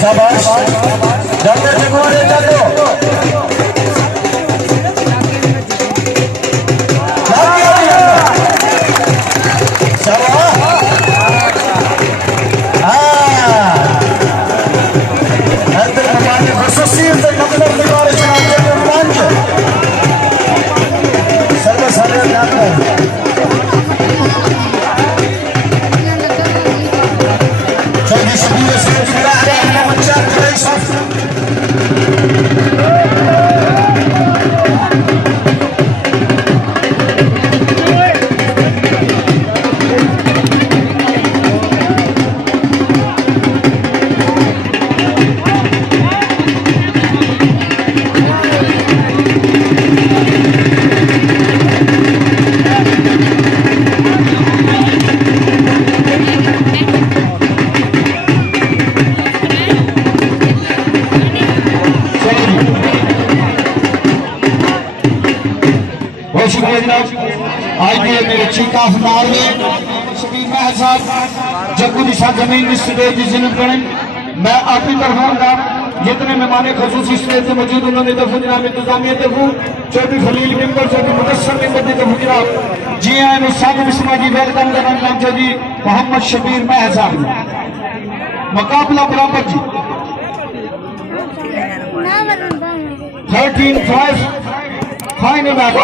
शाबाश जाते जगवारे जाते आज के मेरे चीका अखबार में शबीर महल साहब जग्गू दिशा जमीन स्टेज जिन्हें करें मैं आपकी तरफ जितने मेहमान खसूसी स्टेज से मौजूद उन्होंने तरफ जनाब इंतजामिया तरफ चौधरी खलील मेंबर चौधरी मुदस्सर मेंबर की तरफ जनाब जी आई एम साहब बिस्मा जी वेलकम जनाब चौधरी मोहम्मद शबीर महल साहब मुकाबला बराबर जी 13-5 फाइनल मैच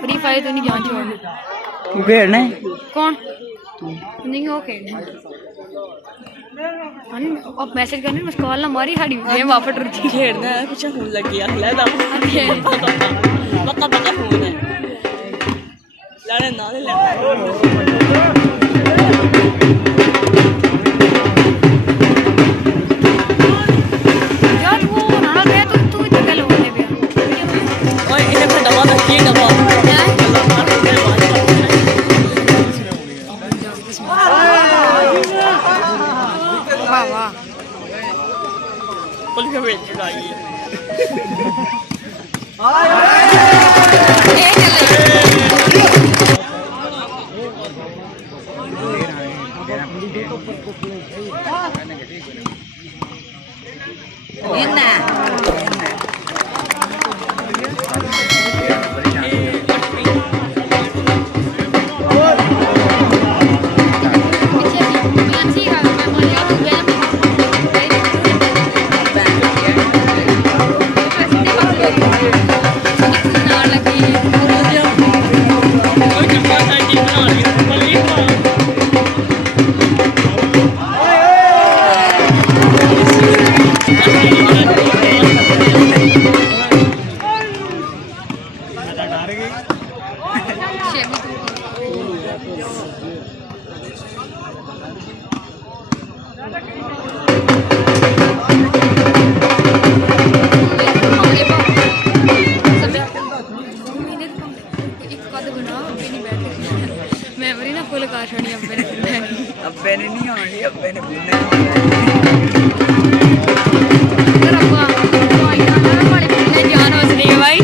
फ्री फायर तो नहीं जान छोड़ खेलना कौन नहीं हो खेलना अब मैसेज करने बस कॉल ना मारी साड़ी गेम वापस रुकी खेलना है कुछ फोन लग गया खिला पक्का पक्का फोन है लाने ना ले यार वो बनाना गया तो तू इधर गल होने पे और इधर पे दबा रखिए दबा वाह वाह पुलिस का वेट चुकाइए मेमोरी ना फुल कर छोड़ी अब्बे ने नहीं आनी अब्बे ने बोलना जान बच रही है भाई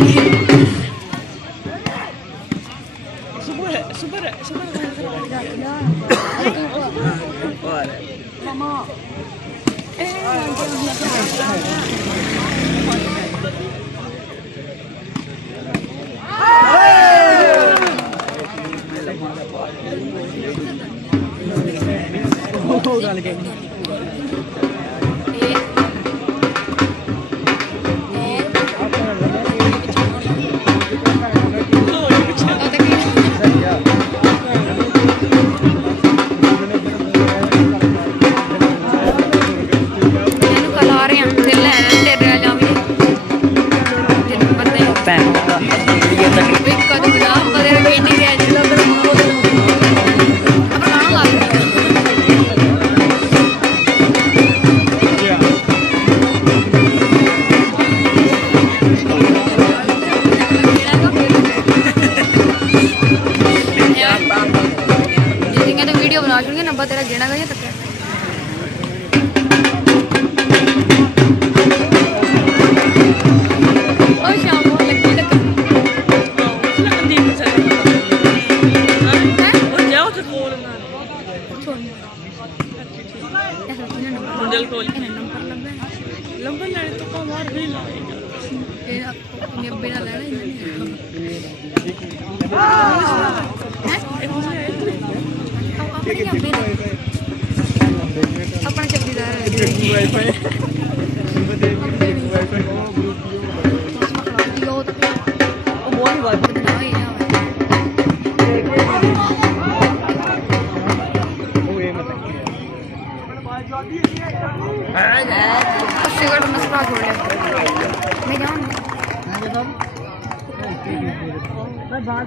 ये नंबर तेरा गिना गया तक ओ शाम को लगी तक लंबा लड़े तो कमार भी लाएगा बिना लेना अपना चौकीदार सिगरेट मसला छोड़ लिया मैं जाऊँ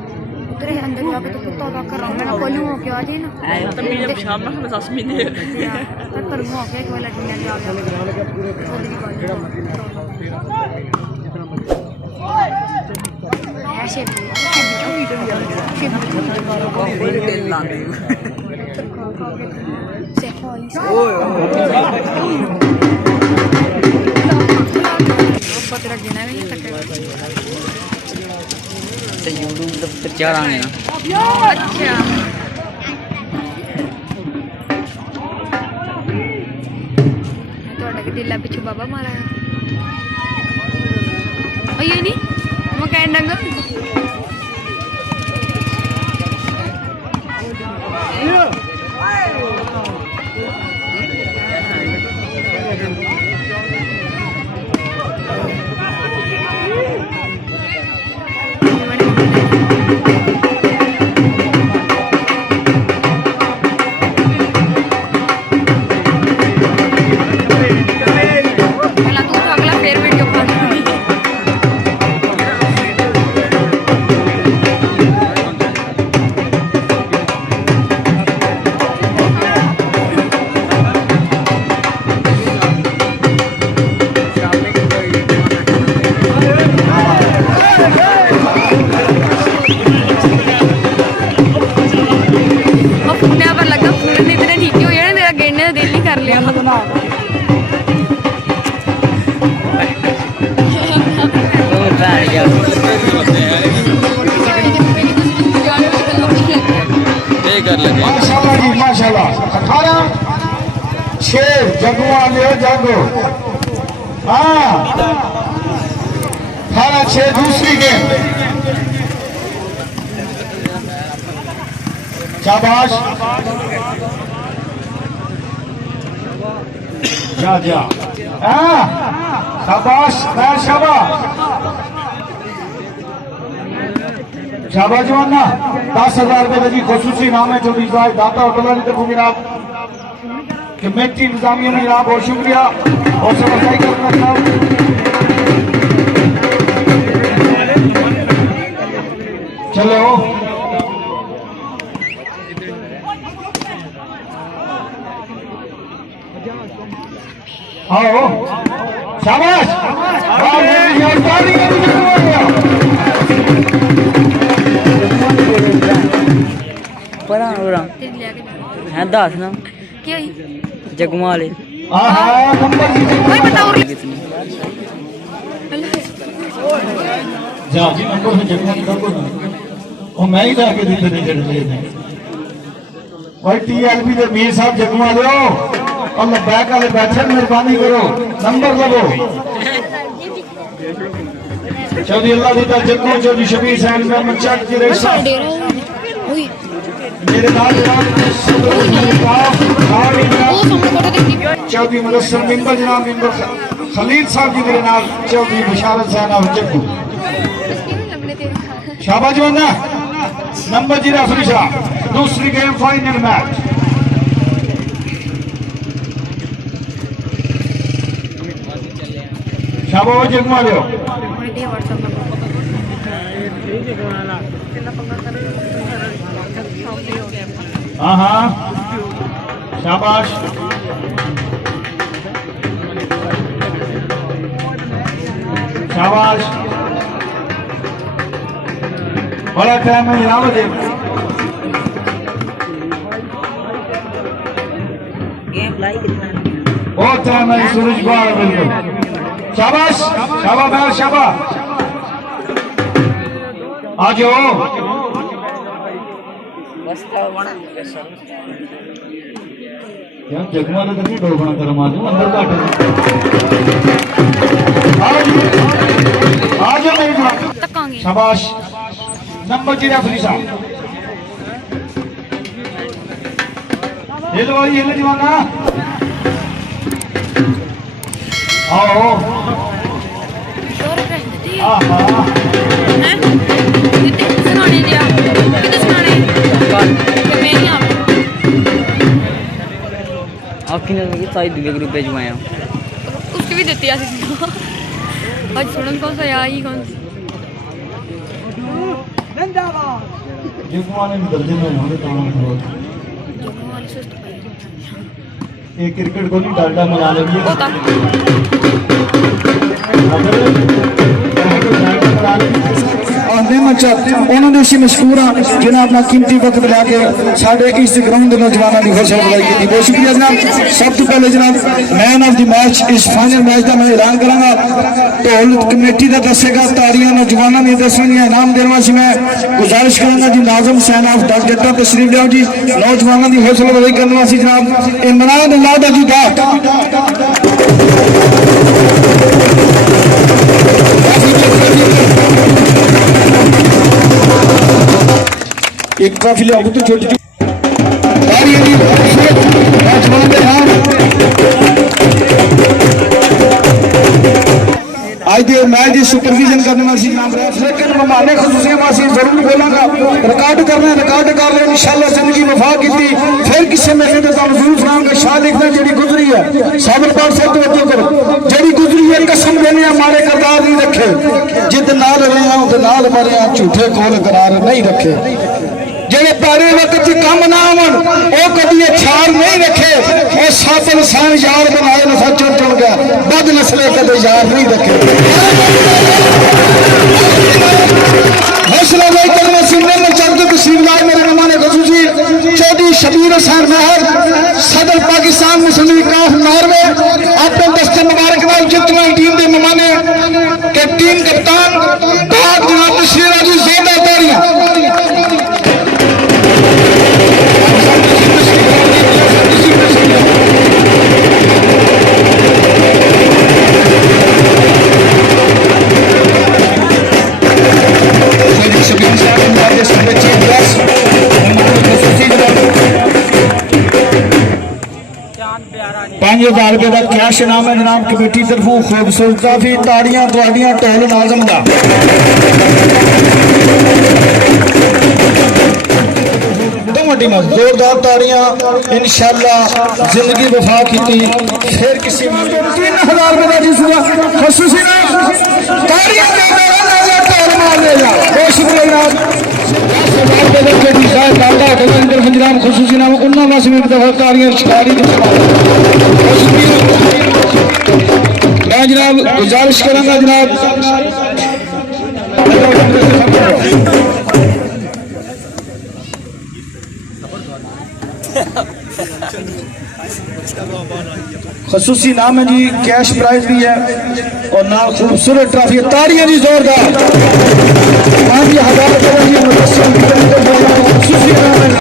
तेरे अंदर जाके तो कुत्ता का कर रहा हूँ मैं कोल्लू हो क्या जी ना तो मेरे शाम में मैं 10 मिनट मैं करूँगा हो क्या कोई लड़की नहीं आ गया ऐसे तेरा गिना भी नहीं सकता यूट्यूब पर प्रचार आने ना अच्छा ਤੁਹਾਡੇ ਢਿੱਲਾ ਪਿੱਛੇ ਬਾਬਾ ਮਾਰਾ ਇਹ ਨਹੀਂ ਮੈਂ ਕਹਿਣ ਡੰਗਾ माशाल्लाह जी माशाल्लाह 18 6 जगुआ ले जागो हाँ 18 6 दूसरी गेम शाबाश जा जा हाँ शाबाश शाबाश शाबाश जवाना 10,000 रुपए जी खसूसी नाम है जो दाता होटल की तरफ जनाब कमेटी इंतजामिया ने जनाब बहुत शुक्रिया और समझाई करना चलो आओ शाबाश है 10 ना क्या जगमा वाले कोई बताओ जा जी नंबर से जगमा और मैं ही जाके दी थे भाई टीएलपी के मीर साहब जगमा लो और बैक वाले बैठे मेहरबानी करो नंबर लगो चौधरी अल्लाह दीदा जगमा चौधरी शबीर साहब का मच्चा की रेसा मेरे नाल चौधरी मुदस्सर मिंबर जनाब मिंबर खलील साहब जी मेरे नाल चौधरी बशारत साहब जग्गू शाबाश जवाना नंबर जी रेफरी साहब दूसरी गेम फाइनल मैच शाबाश जगमा लो हाँ हाँ शाबाश शाबाश बड़ा टाइम है जनाब मोहतरम है सूरज बाल बिल्कुल शाबाश शाबाश भाई शाबाश आ जाओ यार जगमा तो नहीं डोबना कर मार अंदर काट आ जाओ मेरी मां ਤੱਕਾਂਗੇ शाबाश नंबर जी रेफरी साहब हिल वाली हिल जवाना आओ ਸ਼ੋਰ ਕਰ ਦਿੱਤੀ आहा ਹੈ ਕਿਤੇ ਸੁਣਾਣੇ ਜਿਆ ਕਿਤੇ ਸੁਣਾਣੇ ਤੇ ਮੈਂ ਹੀ ਆਵਾਂ आखिर ने साई दुबे ग्रुप पे जुआया उसकी भी देती आज सुनन कौन सा यार ही कौन सी जगमा ने दर्जे में होने काम करो ये क्रिकेट को नहीं डालडा मिला लेंगे होता उन्होंने उसी मशहूर जिन्हें अपना कीमती वक्त लैके साढ़े इस ग्राउंड के नौजवानों की हौसला अफजाई की बहुत शुक्रिया जनाब सब तो पहले जनाब मैन ऑफ द मैच इस फाइनल मैच का मैं ऐलान करांगा ढोल कमेटी का दसेगा तारियां नौजवानों ने दसणगियां इनाम देने वास्ते मैं गुजारिश करांगा जी नाजम हुसैन ऑफ डॉक्टर जट्टा तशरीफ लियाओ जी नौजवानों की हौसला अफजाई करने वास्ते जनाब इमरान अल्लाह जी डाक एक काफी लोग तो छोटी आज दे मैच की सुपरविजन करने वाली लेकिन मेहमाने खसूसियां वासी जरूर बोलांगा रिकॉर्ड करना रिकॉर्ड कर ले इंशाल्लाह जिंदगी वफा की फिर किसी महीने में तुम जरूर सुनाऊंगा शाह लिखना जी गुजरी है साबर पाठ से तवज्जो करो जी गुजरी है कसम देने हमारे करदार नहीं रखे जिद नाल रहे हैं उद नाल मरे हैं झूठे कोल करार नहीं रखे जेड़े पैरे वक्त कम ना आवन वो कभी छाड़ नहीं रखे और सात इंसान यार बनाए नफा चुन चुन गया बद नस्ले कदे यार नहीं रखे हौसला भाई करने सुनने में चलते तस्वीर लाए मेरे मेहमान खसूसी चौधरी शबीर हुसैन महर सदर पाकिस्तान मुस्लिम लीग काफ नॉर्वे अपने दस्ते मुबारकबाद जितने टीम के मेहमान के टीम कप्तान बात जनाब तशरीफ जी जोरदार तालियां ₹5000 का कैश इनाम है जनाब कमेटी तरफों खूबसूरत काफी ताड़ियां तुहाड़ियां ढोल नाजम का जोरदार ताड़ियां इंशाल्लाह जिंदगी वफा की फिर किसी ₹3000 का जिसका खसूसी ताड़ियां बहुत शुक्रिया जनाब खसूसी नाम उन्होंने वास्ते एक दफा ताड़ियां मैं जनाब गुजारिश करूंगा जनाब खसूसी नाम है जी कैश प्राइज भी है और ना खूबसूरत ट्रॉफी ताड़ियां जी जोरदार